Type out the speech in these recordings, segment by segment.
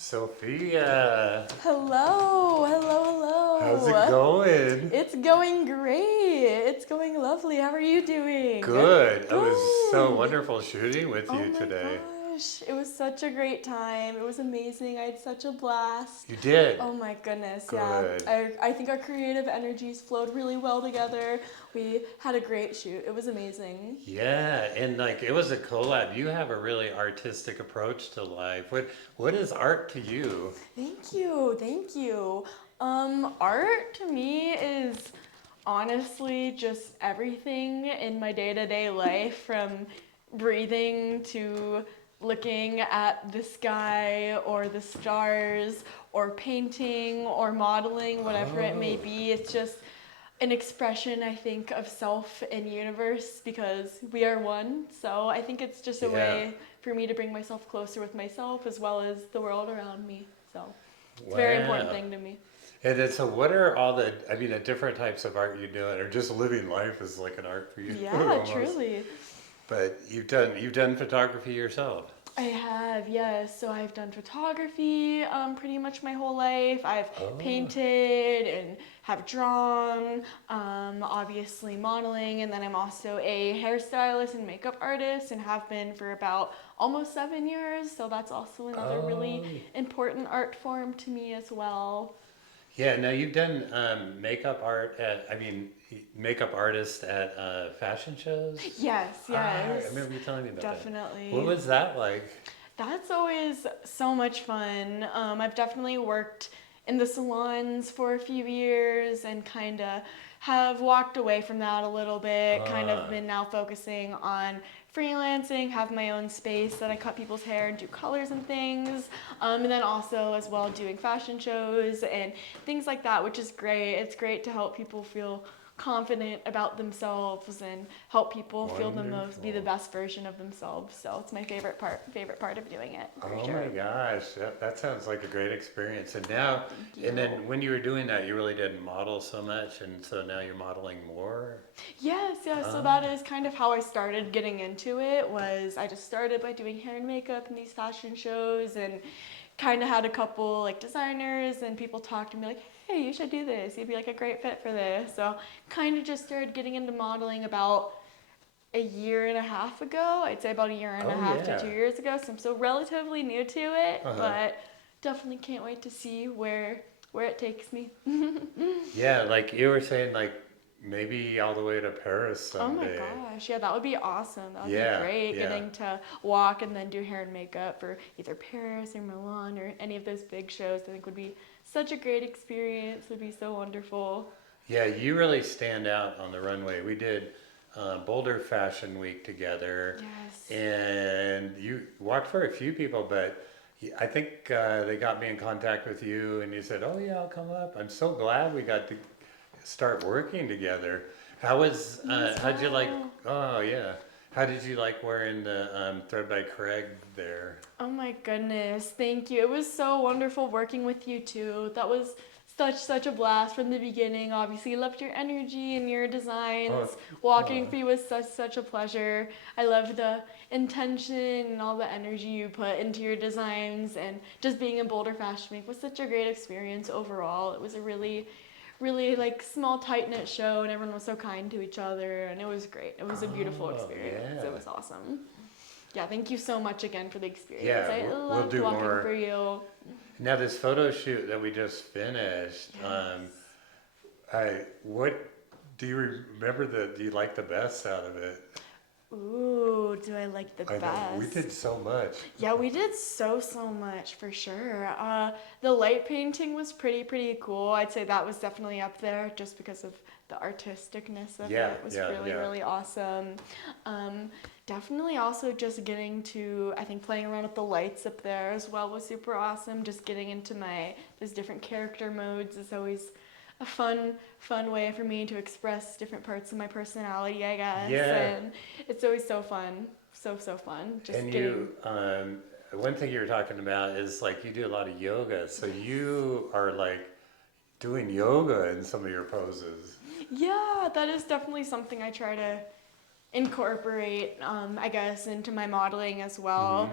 Sophia, Hello, how's it hello. going? It's going great. It's going lovely. How are you doing? Good. It was so Good. wonderful shooting with Oh you my today. gosh. It was such a great time. It was amazing. I had such a blast. You did. Oh my goodness, yeah. Good. I think our creative energies flowed really well together. We had a great shoot. It was amazing. Yeah, and like it was a collab. You have a really artistic approach to life. What is art to you? Thank you. Thank you. Art to me is honestly just everything in my day-to-day life from breathing to looking at the sky or the stars or painting or modeling, whatever it may Oh, be. It's just an expression, I think, of self and universe because we are one. So I think it's just a yeah. way for me to bring myself closer with myself as well as the world around me. So it's a very important Wow. thing to me. And then, so what are all the different types of art you're doing, or just living life is like an art for you Yeah, almost. truly. But you've done photography yourself. I have, yes. So I've done photography pretty much my whole life. I've Oh. painted and have drawn, obviously modeling, and then I'm also a hairstylist and makeup artist and have been for about almost 7 years. So that's also another really Oh. important art form to me as well. Yeah, no, you've done makeup art makeup artist at fashion shows? Yes, I yes, remember you telling me about that. What definitely. was that like? That's always so much fun. I've definitely worked in the salons for a few years and kind of have walked away from that a little bit. Kind of Ah, been now focusing on freelancing, have my own space that I cut people's hair and do colors and things. And then also, as well, doing fashion shows and things like that, which is great. It's great to help people feel confident about themselves and help people feel the most, be the wonderful. best version of themselves. So it's my favorite part of doing it for Oh my sure. gosh, that sounds like a great experience. Thank And you. then when you were doing that, you really didn't model so much, and so now you're modeling more? Yes, yes. So that Ah, is kind of how I started getting into it. Was I just started by doing hair and makeup in these fashion shows, and kind of had a couple like designers and people talk to me like, "Hey, you should do this. You'd be like a great fit for this." So kind of just started getting into modeling about a year and a half ago. I'd say about a year and a oh half to yeah. 2 years ago. So I'm still relatively new to it, Uh-huh. but definitely can't wait to see where it takes me. Yeah, like you were saying, like maybe all the way to Paris Oh my someday. gosh, yeah, that would be awesome. That would be Yeah, great yeah. getting to walk and then do hair and makeup for either Paris or Milan or any of those big shows. I think would be such a great experience. Would be so wonderful. Yeah, you really stand out on the runway. We did Boulder Fashion Week together, Yes. and you walked for a few people, but I think they got me in contact with you, and you said, "Oh yeah, I'll come up." I'm so glad we got to start working together. Me as How'd you like? well. Oh yeah, how did you like wearing the Thread by Craig there? Oh my goodness, thank you. It was so wonderful working with you too. That was such a blast from the beginning. Obviously, loved your energy and your Oh, designs. Walking oh. for you was such a pleasure. I love the intention and all the energy you put into your designs, and just being in Boulder Fashion Week was such a great experience overall. It was a really like small tight knit show, and everyone was so kind to each other, and it was great. It was a beautiful Oh experience. It yeah, was awesome. Yeah, thank you so much again for the experience. yeah. I We'll loved do walking for more. you. Now this photo shoot that we just finished, Yes. what do you remember do you like the best out of it? Ooh, do I like the I know we did best? so much. Yeah, we did so much for sure. The light painting was pretty cool. I'd say that was definitely up there just because of the artisticness of Yeah, it. It was yeah, really yeah. really awesome. Um, Definitely also just getting to I think playing around with the lights up there as well was super awesome. Just getting into my those different character modes is always a fun way for me to express different parts of my personality, I guess. Yeah, And it's always so fun. So fun. Just and getting. one thing you were talking about is like you do a lot of yoga, so you are like doing yoga in some of your poses. Yeah, that is definitely something I try to incorporate, I guess, into my modeling as well.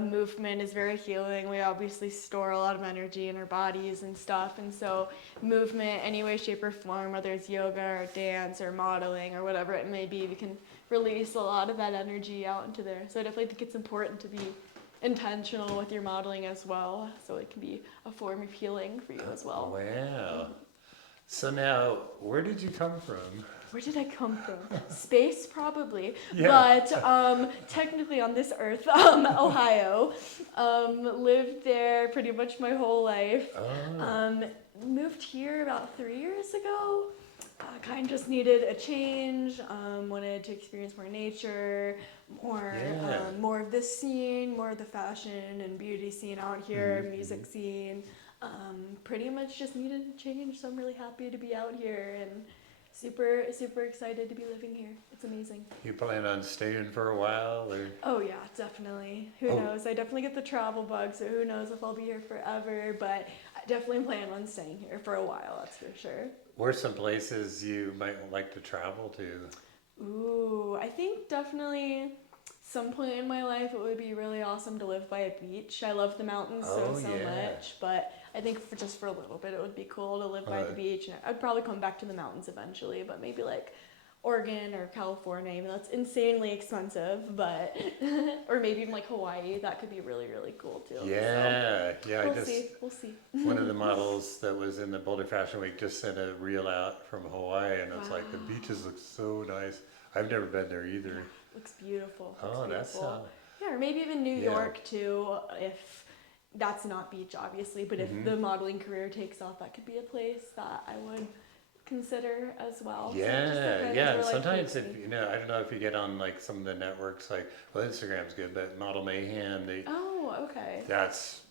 Movement is very healing. We obviously store a lot of energy in our bodies and stuff, and so movement, any way, shape, or form, whether it's yoga or dance or modeling or whatever it may be, we can release a lot of that energy out into there. So I definitely think it's important to be intentional with your modeling as well, so it can be a form of healing for you as well. Wow. So now, where did you come from? Where did I come from? Space, probably. Yeah. But technically on this earth, Ohio. Lived there pretty much my whole life. Oh. Moved here about 3 years ago. Kind of just needed a change. Wanted to experience more nature, more of this scene, more of the fashion and beauty scene out here, music scene. Pretty much just needed a change, so I'm really happy to be out here and super excited to be living here. It's amazing. You plan on staying for a while, or? Oh yeah, definitely. Who knows? I definitely get the travel bug, so who knows if I'll be here forever, but I definitely plan on staying here for a while, that's for sure. Where's some places you might like to travel to? Ooh, I think definitely some point in my life it would be really awesome to live by a beach. I love the mountains so much, but I think just for a little bit it would be cool to live by the beach. And I'd probably come back to the mountains eventually, but maybe like Oregon or California, even though it's insanely expensive, but or maybe even like Hawaii, that could be really, really cool too. Yeah, so, yeah. We'll see. One of the models that was in the Boulder Fashion Week just sent a reel out from Hawaii, and it's like the beaches look so nice. I've never been there either. Yeah, looks beautiful. That's yeah, or maybe even New York too, if that's not beach obviously, but if the modeling career takes off, that could be a place that I would consider as well. Yeah. Sometimes if I don't know if you get on like some of the networks, like Instagram's good, but Model Mayhem, that's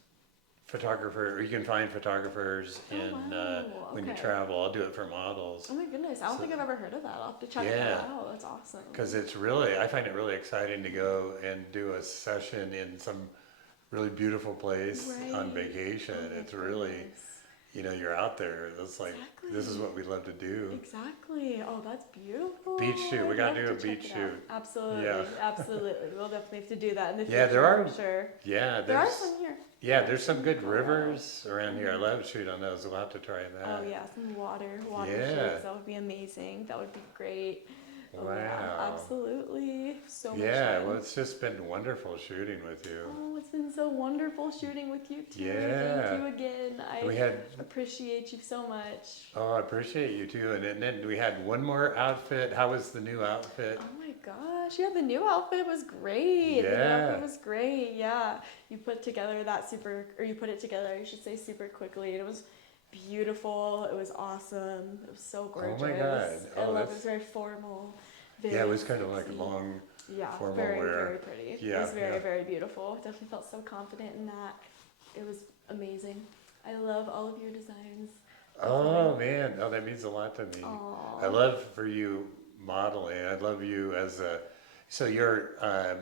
photographer. Or you can find photographers when you travel. I'll do it for models. Oh my goodness, I don't think I've ever heard of that. I'll have to check that out. That's awesome. Because I find it really exciting to go and do a session in some really beautiful place on vacation. It's really. You're out there. It's like, this is what we love to do. Exactly. Oh, that's beautiful. Beach shoot. We got to do a beach shoot. Absolutely. Yeah. Absolutely. We'll definitely have to do that in the future. Yeah, there are. For sure. Yeah, there are some here. Yeah, there's some good rivers around here. I love to shoot on those. We'll have to try that. Oh, yeah. Some water shoots. That would be amazing. That would be great. Wow. Yeah, absolutely. So much fun. Well, it's just been wonderful shooting with you. Oh, it's been so wonderful shooting with you too. Yeah. Thank you again. Appreciate you so much. Oh, I appreciate you too. And then we had one more outfit. How was the new outfit? Oh my gosh. Yeah, the new outfit was great. Yeah. The new outfit was great. Yeah. You put it together super quickly. And it was beautiful. It was awesome. It was so gorgeous. Oh my God. I love it. It was very formal. It was kind of like long, formal very, wear. Very pretty. Yeah, it was very, very beautiful. Definitely felt so confident in that. It was amazing. I love all of your designs. Oh man, that means a lot to me. Aww. I love for you modeling. I love you so your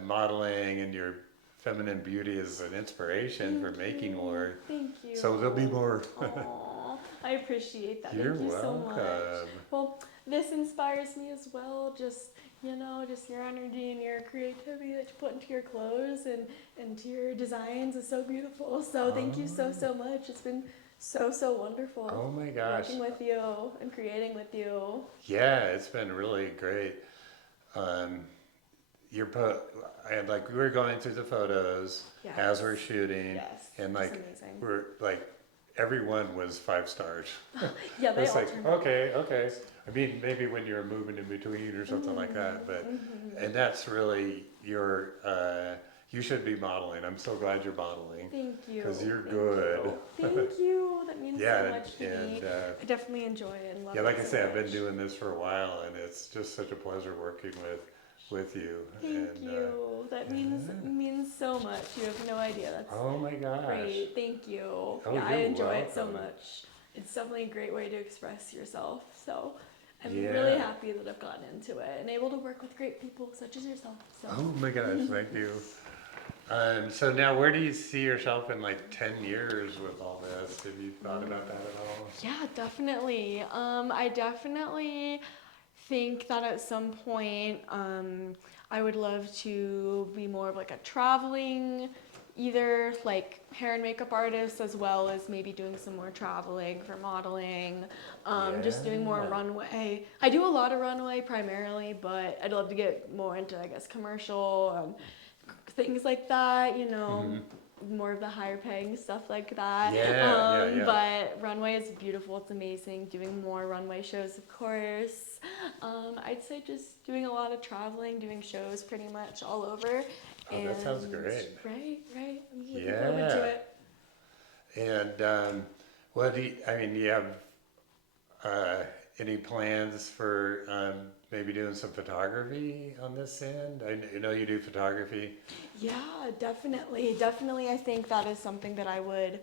modeling and your feminine beauty is an inspiration for making more. Thank you. So there'll be more. Aww, I appreciate that. You're Thank you welcome. so much. Well, this inspires me as well. Just your energy and your creativity that you put into your clothes and into your designs is so beautiful. So thank you so much. It's been so wonderful. Oh my gosh. Working with you and creating with you. Yeah, it's been really great. We were going through the photos as we're shooting, and we're like everyone was 5 stars. Yeah, they it's all like turned out. Okay. I mean, maybe when you're moving in between or something like that, but and that's really you should be modeling. I'm so glad you're modeling. Thank you. Because you're good. Thank you. That means so much to me. I definitely enjoy it and love it. Yeah, like I so say, much. I've been doing this for a while, and it's just such a pleasure working with you. Thank you. That means so much. You have no idea. That's oh my gosh. great. Thank you. Oh, I enjoy welcome. it so much. It's definitely a great way to express yourself. So I'm really happy that I've gotten into it and able to work with great people such as yourself. So. Oh my gosh, thank you. So now where do you see yourself in like 10 years with all this? Have you thought about that at all? Yeah, definitely. I definitely think that at some point I would love to be more of like a traveling, either like hair and makeup artist as well as maybe doing some more traveling for modeling, just doing more runway. I do a lot of runway primarily, but I'd love to get more into, I guess, commercial, things like that, you know. More of the higher paying stuff like that. But runway is beautiful. It's amazing. Doing more runway shows, of course. I'd say just doing a lot of traveling, doing shows pretty much all over. Oh, that sounds great. Right. I'm looking forward to it. And what do you have any plans for maybe doing some photography on this end? I know you do photography. Yeah, definitely. Definitely, I think that is something that I would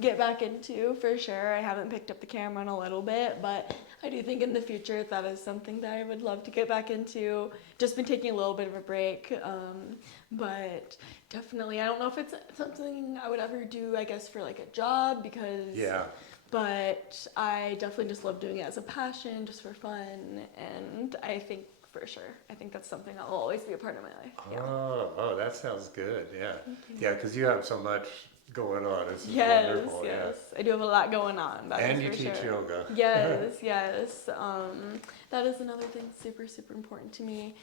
get back into for sure. I haven't picked up the camera in a little bit, but I do think in the future that is something that I would love to get back into. Just been taking a little bit of a break, but definitely, I don't know if it's something I would ever do, I guess, for like a job because... Yeah. But I definitely just love doing it as a passion, just for fun, and I think for sure, I think that's something that will always be a part of my life. Yeah. Oh, that sounds good. Yeah, because you have so much going on. This is wonderful. Yes, I do have a lot going on. And you teach yoga. Yes. That is another thing super important to me.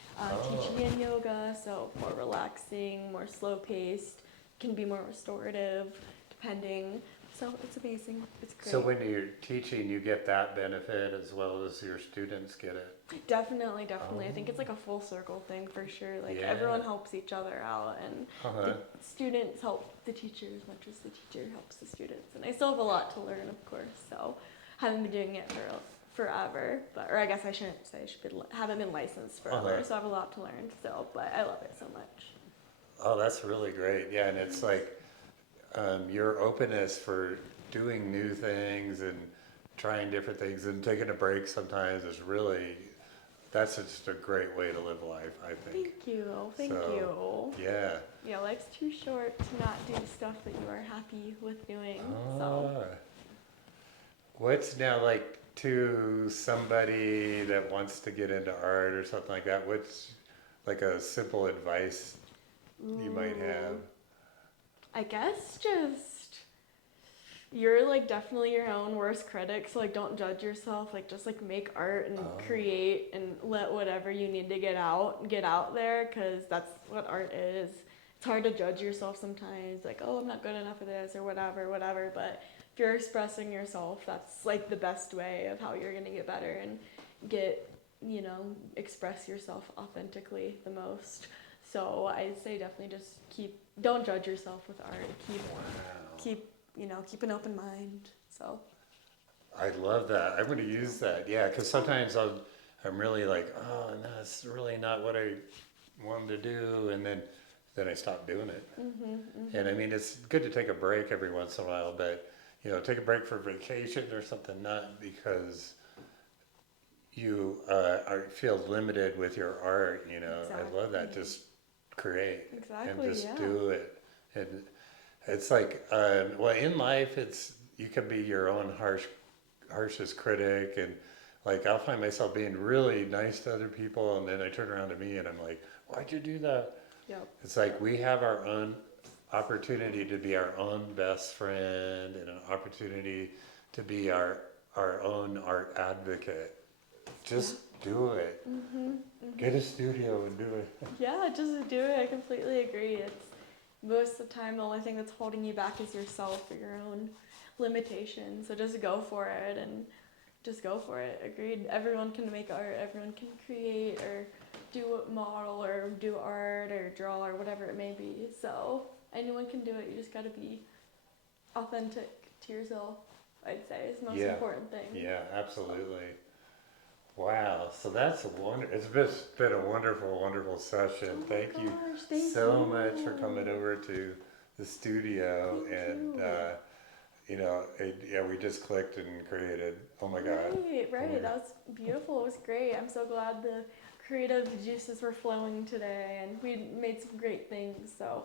Teaching in yoga, so more relaxing, more slow paced, can be more restorative, depending. So it's amazing. It's great. So when you're teaching, you get that benefit as well as your students get it? Definitely. I think it's like a full circle thing for sure. Like everyone helps each other out, and the students help the teacher as much as the teacher helps the students. And I still have a lot to learn, of course. So haven't been doing it for forever, or I guess I shouldn't say haven't been licensed forever. So I have a lot to learn still, but I love it so much. Oh, that's really great. Yeah, and it's like your openness for doing new things and trying different things and taking a break sometimes is really, that's just a great way to live life, I think. Thank you. Yeah. Yeah, life's too short to not do stuff that you are happy with doing. What's now, like, to somebody that wants to get into art or something like that, what's like a simple advice you might have? I guess just, you're like definitely your own worst critic, so like don't judge yourself, like just like make art and create and let whatever you need to get out there, because that's what art is. It's hard to judge yourself sometimes, like, oh, I'm not good enough for this or whatever, but if you're expressing yourself, that's like the best way of how you're gonna get better and express yourself authentically the most. So I'd say definitely just don't judge yourself with art. Keep an open mind. So I love that. I'm going to use that. Yeah, because sometimes I'm really like, oh, no, it's really not what I wanted to do, and then I stop doing it. And I mean, it's good to take a break every once in a while, but take a break for vacation or something, not because you feel limited with your art. Exactly. I love that. Just create and just do it. And it's like, in life, you can be your own harshest critic, and like I'll find myself being really nice to other people, and then I turn around to me and I'm like, why'd you do that? Yep. It's like we have our own opportunity to be our own best friend and an opportunity to be our own art advocate. Just do it. Get a studio and do it. Yeah, just do it. I completely agree. It's most of the time the only thing that's holding you back is yourself or your own limitations. So just go for it and just go for it. Agreed. Everyone can make art. Everyone can create or do a model or do art or draw or whatever it may be. So anyone can do it. You just got to be authentic to yourself, I'd say, is the most important thing. Yeah, absolutely. Wow, so that's it's just been a wonderful session. Thank you so much for coming over to the studio. We just clicked and created. Oh my God. Right. That was beautiful. It was great. I'm so glad the creative juices were flowing today, and we made some great things. So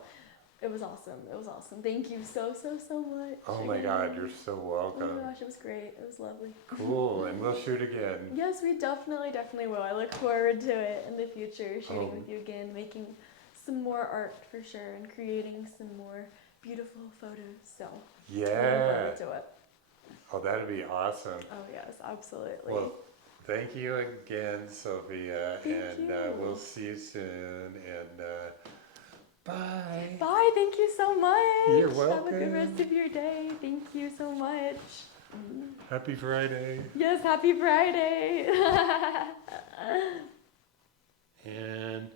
It was awesome. It was awesome. Thank you so much. Oh my God, you're so welcome. Oh my gosh, it was great. It was lovely. Cool, and we'll shoot again. Yes, we definitely will. I look forward to it in the future, shooting with you again, making some more art for sure, and creating some more beautiful photos. So, yeah. Looking forward to it. Oh, that'd be awesome. Oh yes, absolutely. Well, thank you again, Sophia, Thank you. We'll see you soon. And bye. Bye. Thank you so much. You're welcome. Have a good rest of your day. Thank you so much. Happy Friday. Yes, happy Friday. And